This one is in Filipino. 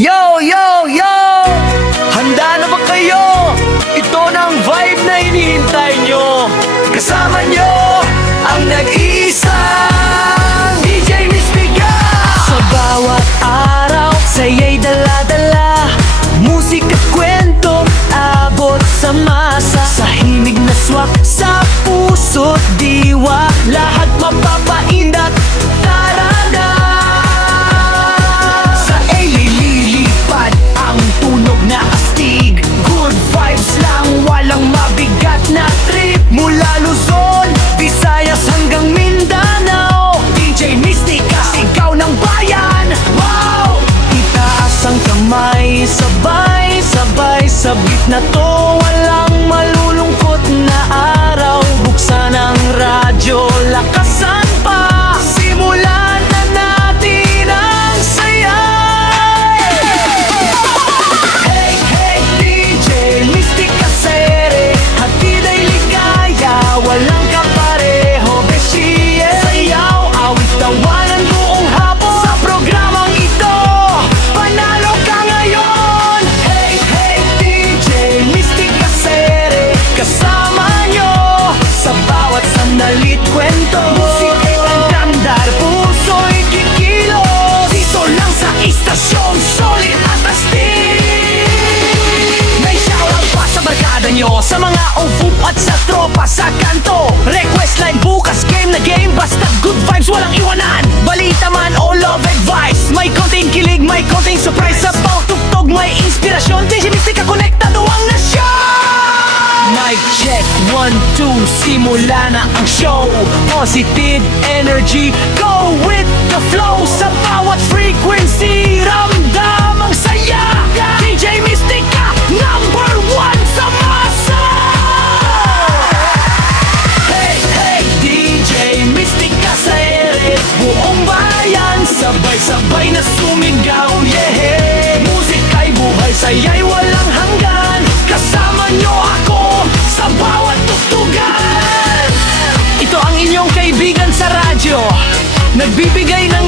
Yo, yo, yo! Handa na ba kayo? Ito na ang vibe na hinihintay nyo. Kasama nyo ang nag-iisang DJ Mystica. Sa bawat araw, saya'y dala-dala, musik at kwento, abot sa masa. Sa himig na swak, sa puso't diwa, lahat mapapaindat. Tara na! Sa lilipad ang tunog na astig, good vibes lang, walang mabigat na trip. Mula Luzon, Visayas hanggang Mindanao, DJ Mystica, sigaw ng bayan. Wow! Itaas ang kamay, sabay-sabay, sabik na to, walang malulungkot na araw. Buksan ang radyo, lakasan pa, simulan na natin ang saya. Hey, hey, DJ Mystica Sere, hatid ay ligaya, walang kapareho. Beshi, sayaw, awit, tawanan buong hapon. Sa programang ito, panalo ka ngayon. Hey, hey, DJ Mystica Sere, kasama nyo sa bawat sandalit kwento. Musika'y tandandar, puso'y kikilos, dito lang sa istasyon, solid at astig. May shoutout pa sa barkada nyo, sa mga ofup at sa tropa sa kanto. Request line bukas, game na game, basta good vibes, walang iwanan. Balita man o love advice, may konting kilig, may konting surprise. Sa bawat tugtog may inspirasyon, DJ Mystica konektado ang nasyon. Mic check, 1, 2, simula na ang show. Positive energy, go with the flow. Sa bawat frequency, ramdam ang saya. DJ Mystica, number 1 sa masa. Hey, hey, DJ Mystica sa ere, buong bayan, sabay-sabay na sumigaw, yeah. Musika'y buhay, saya'y walang hanggan. Kasama nyo ako sa bawat tugtugan. Ito ang inyong kaibigan sa radyo, nagbibigay ng